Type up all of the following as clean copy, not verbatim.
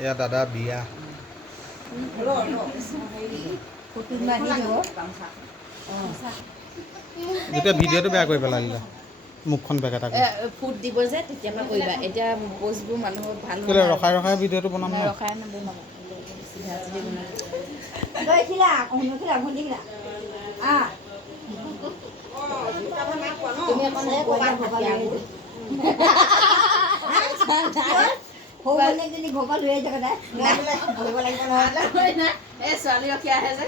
এয়া দাদা বিয়া যেতিয়া ভিডিঅ'টো বেয়া কৰি পেলালিলে মুখখন বেগ এটা ফুট দিব যে তেতিয়াপা কৰিবা এতিয়া পোষ্টবোৰ মানুহক ভাল কেলে ৰখাই ৰখাই ভিডিঅ'টো বনাম ন ৰখাই নবনাব চিধা চিধি বনাব তুমি অকণ ছোৱালী ৰখি আহে যে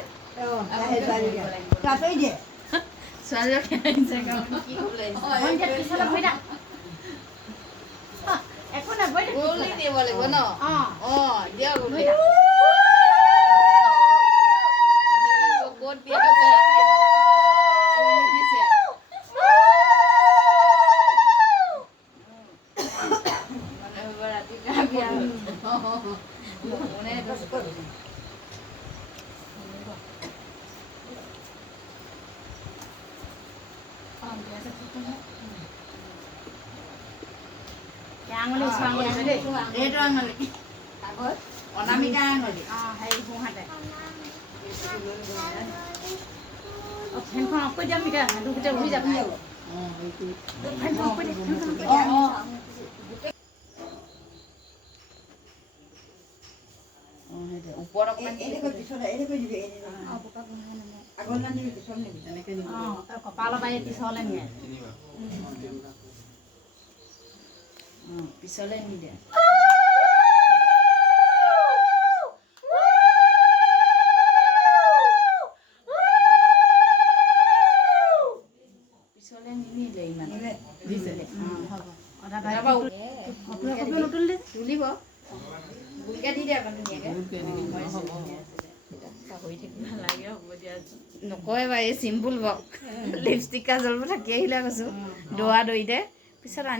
ছোৱালী ৰখি আহিছে কি ক'ব দিব লাগিব ন দিয়ক ক'ত বিয়া এইটো আঙুলি অনামিকা আঙুলি হেৰি সোঁহাতে ফেনখন অফ কৰি দিয়াম নেকি তোৰ ভিতৰত ঘূৰি যাবি ফেনখন অফ কৰি ওপৰত কপালৰ বাৰী পিছলৈ নিয়ে পিছলৈ নিদিয়ে পিছলৈ নিনিলে ইমান তুলিব বুলকে দি দিয়া নকয় বাৰু এই চিম্পুল বক লিপষ্টিক কাজলবোৰ থাকি আহিলে কৈছোঁ দৌৰা দৌৰিতে পিছত